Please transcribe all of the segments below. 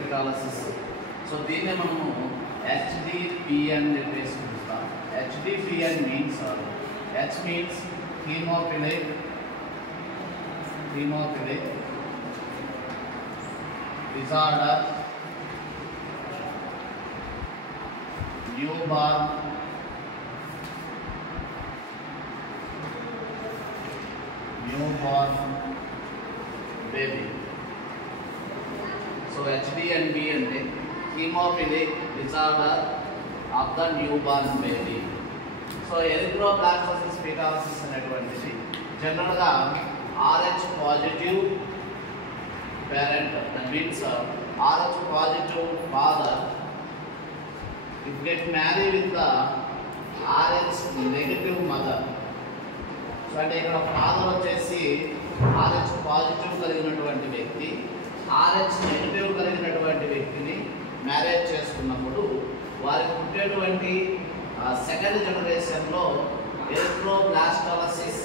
ఫిటాలసిస్. So దీన్నే మనము HDPN అని చెప్పేసి పిలుస్తాం. HDPN means H means హీమోఫిలిక్ disorder newborn baby. So HDNB అంటే hemophilic disorder of the newborn baby. So erythroblastosis fetalis అనేటువంటిది జనరల్గా RH positive parent, that means RH positive father if get married with the RH negative mother. So అంటే ఇక్కడ father వచ్చేసి RH positive కలిగినటువంటి వ్యక్తి RH negative కలిగినటువంటి వ్యక్తిని marriage చేసుకున్నప్పుడు వారికి పుట్టేటువంటి సెకండ్ జనరేషన్లో ఎరిథ్రోబ్లాస్టోసిస్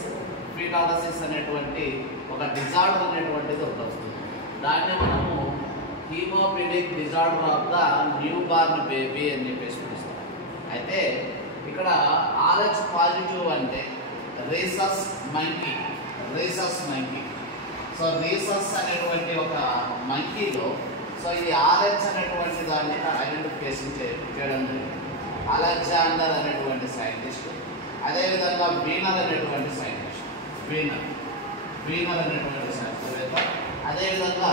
ఫీటాలిసిస్ అనేటువంటి ఒక డిజార్డర్ అనేటువంటిది ఒకటి వస్తుంది. దాన్ని మనము హీమోఫిలిక్ disorder of the new born baby అని చెప్పేసి పిలుస్తాం. అయితే ఇక్కడ RH పాజిటివ్ అంటే రీసస్ మంకీ. సో రీసస్ అనేటువంటి ఒక మంకీలో సో ఇది RH అనేటువంటి దాన్ని ఐడెంటిఫికేషన్ చేయడం జరిగింది. అలెగ్జాండర్ అనేటువంటి సైంటిస్ట్, అదేవిధంగా వీనర్ అనేటువంటి సైంటిస్ట్, వీనర్ అనేటువంటి శాస్త్రవేత్త, అదేవిధంగా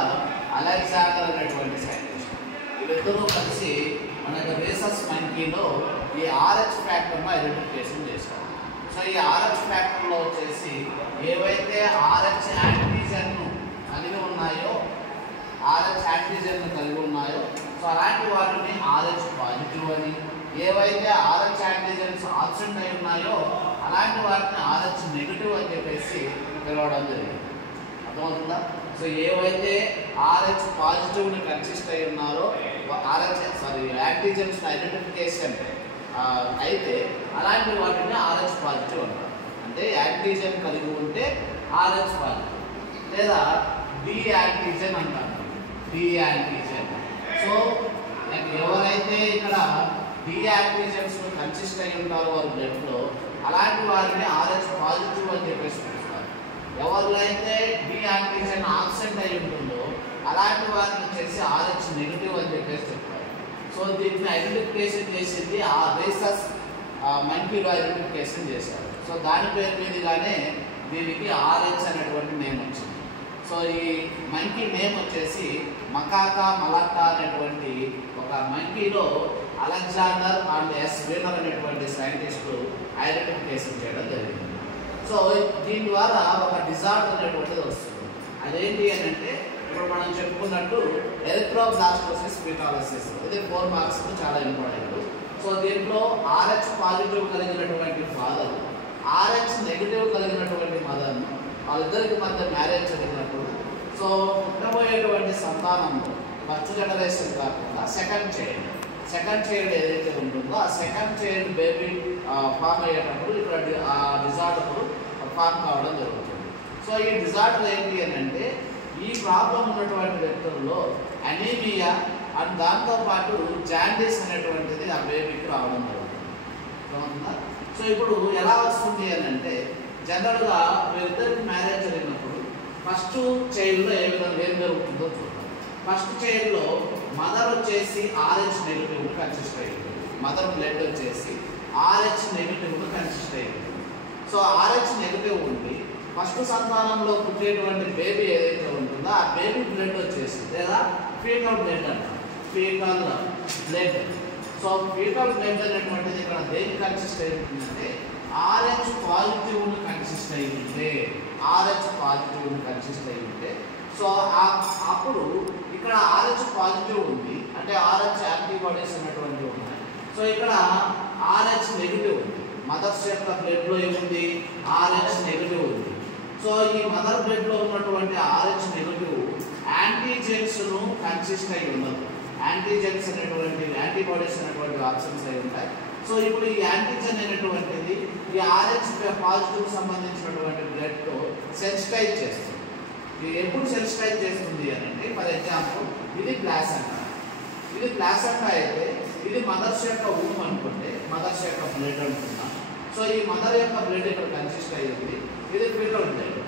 అలెగ్జాండర్ అనేటువంటి సైంటిస్ట్, వీళ్ళిద్దరూ కలిసి మనకు రీసస్ మంకీలో ఈ RH ఫ్యాక్టర్ను ఐడెంటిఫికేషన్ చేశారు. సో ఈ RH ఫ్యాక్టర్లో వచ్చేసి ఏవైతే RH యాంటీజెన్ను కలిగి ఉన్నాయో సో అలాంటి వాటిని RH పాజిటివ్ అని, ఏవైతే RH యాంటీజెన్స్ ఆబ్సెంట్ అయి ఉన్నాయో అలాంటి వాటిని RH నెగిటివ్ అని చెప్పేసి పిలవడం జరిగింది. అర్థమవుతుందా? సో ఏవైతే RH పాజిటివ్ని కన్సిస్ట్ అయి ఉన్నారో యాంటీజెన్స్ ఐడెంటిఫికేషన్ అయితే అలాంటి వాటిని RH పాజిటివ్ అంటారు. అంటే యాంటీజెన్ కలిగి ఉంటే RH పాజిటివ్, లేదా డి యాంటీజెన్ అంటారు. సో ఎవరైతే ఇక్కడ డి యాంటీజెన్స్ కన్సిస్ట్ అయి ఉంటారో వారి బ్లడ్లో అలాంటి వారిని RH పాజిటివ్ అని చెప్పేసి పిలుస్తారు. ఎవరికైతే డి యాంటీజెన్ ఆబ్సెంట్ అయి ఉంటుందో అలాంటి వారిని వచ్చేసి RH నెగిటివ్ అని చెప్పేసి చెప్తారు. సో దీన్ని ఐడెంటిఫికేషన్ చేసింది ఆ రీసస్ మంకీలో ఐడెంటిఫికేషన్ చేశారు. సో దాని పేరు మీదుగానే దీనికి RH అనేటువంటి నేమ్ వచ్చింది. సో ఈ మంకీ నేమ్ వచ్చేసి మకాకా మలక్కా అనేటువంటి ఒక మంకీలో అలెగ్జాండర్ అండ్ ఎస్ వీనర్ అనేటువంటి సైంటిస్టులు ఐడెంటిఫికేషన్ చేయడం జరిగింది. సో దీని ద్వారా ఒక డిజార్డర్ అనేటువంటిది వస్తుంది. అదేంటి అని అంటే ఇప్పుడు మనం చెప్పుకున్నట్టు ఎరిథ్రోబ్లాస్టోసిస్ ఫీటాలిసిస్, ఇది 4 మార్క్స్ చాలా ఇంపార్టెంట్. సో దీంట్లో RH పాజిటివ్ కలిగినటువంటి ఫాదర్, RH నెగిటివ్ కలిగినటువంటి మదర్ను వాళ్ళిద్దరికి మధ్య మ్యారేజ్ జరిగినప్పుడు సో పుట్టబోయేటువంటి సంతానంలో ఫస్ట్ జనరేషన్ కాకుండా సెకండ్ చైల్డ్ ఏదైతే ఉంటుందో ఆ సెకండ్ చైల్డ్ బేబీ ఫామ్ అయ్యేటప్పుడు ఇక్కడ ఆ డిజార్డర్ ఫామ్ కావడం జరుగుతుంది. సో ఈ డిజార్డర్ ఏంటి అని అంటే ఈ ప్రాబ్లం ఉన్నటువంటి వ్యక్తుల్లో అనీమియా అండ్ దాంతోపాటు జాండీస్ అనేటువంటిది ఆ బేబీకి రావడం జరుగుతుంది. సో ఇప్పుడు ఎలా వస్తుంది అని అంటే జనరల్గా వీరిద్దరికి మ్యారేజ్ జరిగినప్పుడు ఫస్ట్ చైల్డ్లో ఏ విధంగా ఏం జరుగుతుందో చూద్దాం. ఫస్ట్ చైల్డ్లో మదర్ వచ్చేసి RH నెగిటివ్ కన్సిస్ట్ అయ్యింది. మదర్ బ్లడ్ వచ్చేసి RH నెగిటివ్గా కన్సిస్ట్ అయ్యింది. సో RH నెగిటివ్ ఉండి ఫస్ట్ సంతానంలో పుట్టేటువంటి బేబీ ఏదైతే ఉంటుందో ఆ బేబీ బ్లడ్ వచ్చేసి లేదా ఫీటల్ బ్లడ్ అంటారు. Foetal blood. So foetal blood అనేటువంటిది ఇక్కడ దేనికి కన్సిస్ట్ అయి ఉంటుందంటే RH పాజిటివ్ని కన్సిస్ట్ అయి ఉంటే సో అప్పుడు ఇక్కడ RH పాజిటివ్ ఉంది అంటే RH యాంటీబాడీస్ అనేటువంటివి ఉన్నాయి. సో ఇక్కడ RH నెగిటివ్ ఉంది. మదర్స్ యొక్క బ్లడ్లో ఏముంది? RH నెగిటివ్ ఉంది. సో ఈ మదర్ బ్లడ్లో ఉన్నటువంటి RH నెగిటివ్ యాంటీజెన్స్ను కన్సిస్ట్ అయి ఉండదు. యాంటీజెన్స్ అనేటువంటి యాంటీబాడీస్ అనేటువంటి ఆప్షన్స్ అయి ఉంటాయి. సో ఇప్పుడు ఈ యాంటీజెన్ అనేటువంటిది ఈ RH పాజిటివ్ సంబంధించినటువంటి బ్లడ్తో సెన్సిటైజ్ చేస్తుంది. ఇది ఎప్పుడు సెన్సిటైజ్ చేస్తుంది అని అంటే ఫర్ ఎగ్జాంపుల్ ఈ ఇది ప్లాసెంటా. ఇది ప్లాసెంటా అయితే ఇది మదర్స్ యొక్క ఊమ్ అనుకుంటే మదర్స్ యొక్క బ్లడ్ అనుకున్నాం. సో ఈ మదర్ యొక్క బ్లడ్ ఇక్కడ కన్సిస్ట్ అయ్యింది. ఇది ఫీటల్ బ్లడ్,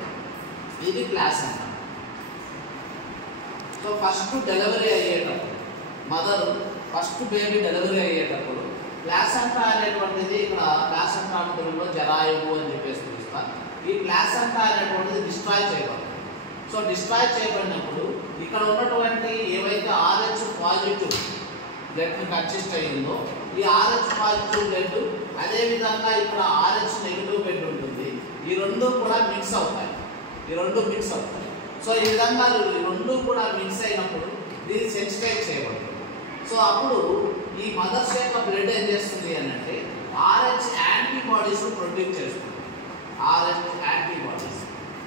ఇది ప్లాసెంటా. సో ఫస్ట్ డెలివరీ అయ్యేటప్పుడు మదర్ ఫస్ట్ బేబీ డెలివరీ అయ్యేటప్పుడు ప్లాసెంటా అనేటువంటిది ఇక్కడ ప్లాసెంటా తెలుగులో జరాయువు అని చెప్పేసి పిలుస్తారు. ఈ ప్లాసెంటా అనేటువంటిది డిస్ట్రాయ్ చేయబడుతుంది. సో డిస్ట్రాయ్ చేయబడినప్పుడు ఇక్కడ ఉన్నటువంటి ఏవైతే RH పాజిటివ్ బ్లడ్ కన్సిస్ట్ అయ్యిందో ఈ RH పాజిటివ్ బ్లడ్ అదేవిధంగా ఇక్కడ RH నెగిటివ్ బ్లడ్ ఉంటుంది. ఈ రెండు కూడా మిక్స్ అవుతాయి. సో ఈ విధంగా ఈ రెండు కూడా మిక్స్ అయినప్పుడు ఇది సెన్సిటైజ్ చేయబడుతుంది. సో అప్పుడు ఈ మదర్స్ యొక్క బ్లడ్ ఏం చేస్తుంది అని అంటే RH యాంటీబాడీస్ ప్రొడ్యూస్ చేస్తుంది. RH antibodies.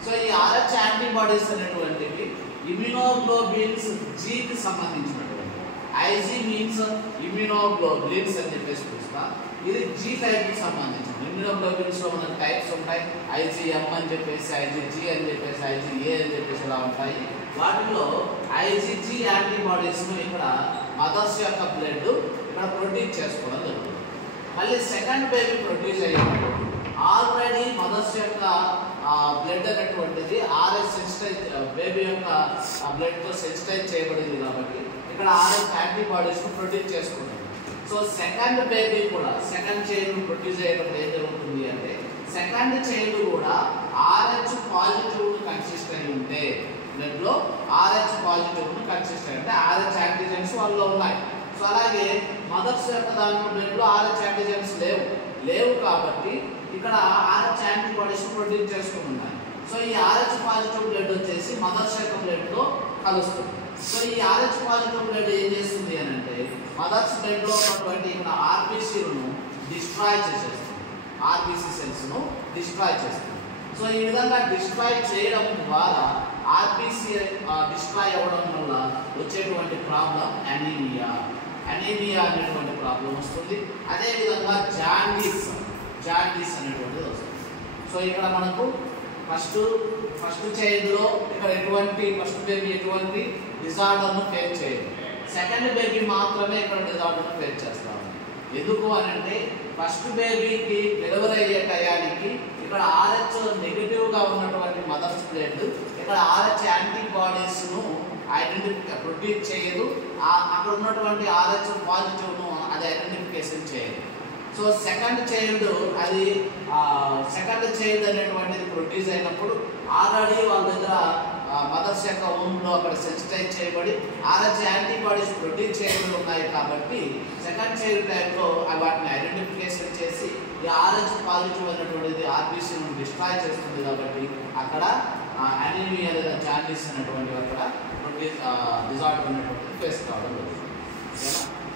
సో ఈ RH యాంటీబాడీస్ అనేటువంటివి ఇమ్యునోగ్లోబిన్స్ జీకి సంబంధించినటువంటి. IG మీన్స్ ఇమ్యునోగ్లోబిన్స్ అని చెప్పేసి పిలుస్తా. ఇది జీ టైప్కి సంబంధించిన ఇమ్యునోగ్లోబిన్స్లో మనకు టైప్స్ ఉంటాయి. IgM అని చెప్పేసి, IgG అని చెప్పేసి, IgA అని చెప్పేసి ఇలా ఉంటాయి. వాటిలో IgG యాంటీబాడీస్ను ఇక్కడ మదర్స్ యొక్క బ్లడ్ ఇక్కడ ప్రొడ్యూస్ చేసుకోవడం జరుగుతుంది. మళ్ళీ సెకండ్ బేబీ ప్రొడ్యూస్ అయ్యేటప్పుడు ఆల్రెడీ మదర్స్ యొక్క బ్లడ్ అనేటువంటిది RH సెన్సిటైజ్ బేబీ యొక్క బ్లడ్తో సెన్సిటైజ్ చేయబడింది కాబట్టి ఇక్కడ RH యాంటీబాడీస్ను ప్రొడ్యూస్ చేసుకుంటుంది. సో సెకండ్ బేబీ కూడా సెకండ్ చైల్డ్ ప్రొడ్యూస్ అయ్యేటప్పుడు ఏం జరుగుతుంది అంటే సెకండ్ చైల్డ్ కూడా RH పాజిటివ్ కన్సిస్ట్ అయి ఉంటే బ్లడ్లో RH పాజిటివ్ను కన్సిస్ట్ అయి ఉంటే RH యాంటీజెన్స్ వాళ్ళలో ఉన్నాయి. సో అలాగే మదర్స్ యొక్క దాంట్లో బ్లడ్లో RH యాంటీజెన్స్ లేవు కాబట్టి ఇక్కడ RH యాంటీబాడీస్ ప్రొడ్యూస్ చేసుకుంటున్నాయి. సో ఈ RH పాజిటివ్ బ్లడ్ వచ్చేసి మదర్స్ యొక్క బ్లడ్లో కలుస్తుంది. సో ఈ RH పాజిటివ్ బ్లడ్ ఏం చేస్తుంది అని అంటే మదర్స్ బ్లడ్లో ఉన్నటువంటి ఇక్కడ RBCలను డిస్ట్రాయ్ చేసేస్తుంది. RBC సెల్స్ను డిస్ట్రాయ్ చేస్తుంది. సో ఈ విధంగా డిస్ట్రాయ్ చేయడం ద్వారా RBC డిస్ట్రాయ్ అవ్వడం వల్ల వచ్చేటువంటి ప్రాబ్లం అనీమియా అనేటువంటి ప్రాబ్లం వస్తుంది. అదేవిధంగా జాండీస్ అనేటువంటిది వస్తుంది. సో ఇక్కడ మనకు ఫస్ట్ చైల్డ్లో ఇక్కడ ఫస్ట్ బేబీ ఎటువంటి డిజార్డర్ను ఫేస్ చేయదు. సెకండ్ బేబీ మాత్రమే ఇక్కడ డిజార్డర్ను ఫేస్ చేస్తాము. ఎందుకు అని అంటే ఫస్ట్ బేబీకి డెలివరీ అయ్యే టయానికి ఇక్కడ RH నెగిటివ్గా ఉన్నటువంటి మదర్స్ బ్లడ్ ఇక్కడ RH యాంటీబాడీస్ను ప్రొడ్యూస్ చేయదు. అక్కడ ఉన్నటువంటి RH పాజిటివ్ను అది ఐడెంటిఫికేషన్ చేయదు. సో సెకండ్ చైల్డ్ అనేటువంటిది ప్రొడ్యూస్ అయినప్పుడు ఆల్రెడీ వాళ్ళ దగ్గర మదర్స్ యొక్క ఊమ్లో అక్కడ సెన్సిటైజ్ చేయబడి RH యాంటీబాడీస్ ప్రొడ్యూస్ చేయబడి ఉన్నాయి కాబట్టి సెకండ్ చైల్డ్ టైంలో వాటిని ఐడెంటిఫికేషన్ చేసి ఈ RH పాజిటివ్ అనేటువంటిది RBCను డిస్ట్రాయ్ చేస్తుంది కాబట్టి అక్కడ అనీమియా లేదా జాండీస్ అనేటువంటివి అక్కడ డిజార్డర్ అనేటువంటిది ఫేస్ కావడం జరుగుతుంది.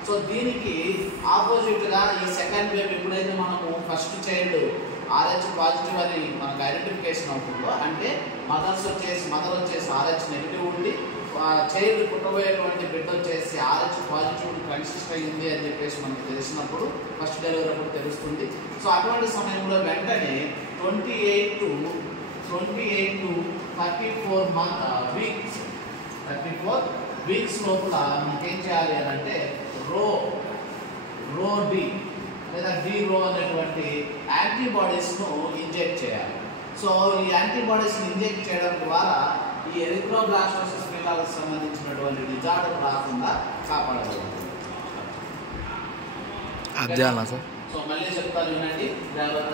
సో దీనికి ఆపోజిట్గా ఈ సెకండ్ బేబీ ఎప్పుడైతే మనము ఫస్ట్ చైల్డ్ RH పాజిటివ్ అని మనకు ఐడెంటిఫికేషన్ అవుతుందో అంటే మదర్ వచ్చేసి RH నెగిటివ్ ఉండి చైల్డ్ పుట్టబోయేటువంటి బిడ్డ వచ్చేసి RH పాజిటివ్ కన్సిస్ట్ అయ్యింది అని చెప్పేసి మనకు తెలిసినప్పుడు ఫస్ట్ డెలివరీ అప్పుడు తెలుస్తుంది. సో అటువంటి సమయంలో వెంటనే 28 to 34 వీక్స్ లోపల మనకేం చేయాలి అని అంటే రో డి లేదా రో అనేటువంటి యాంటీబాడీస్ను ఇంజెక్ట్ చేయాలి. సో ఈ యాంటీబాడీస్ని ఇంజెక్ట్ చేయడం ద్వారా ఈ ఎరిథ్రోబ్లాస్టోసిస్ పిల్లలకు సంబంధించినటువంటి డిజార్డర్ రాకుండా కాపాడగలుగుతుంది. సో మళ్ళీ చెప్తాను వినండి, జాగ్రత్త.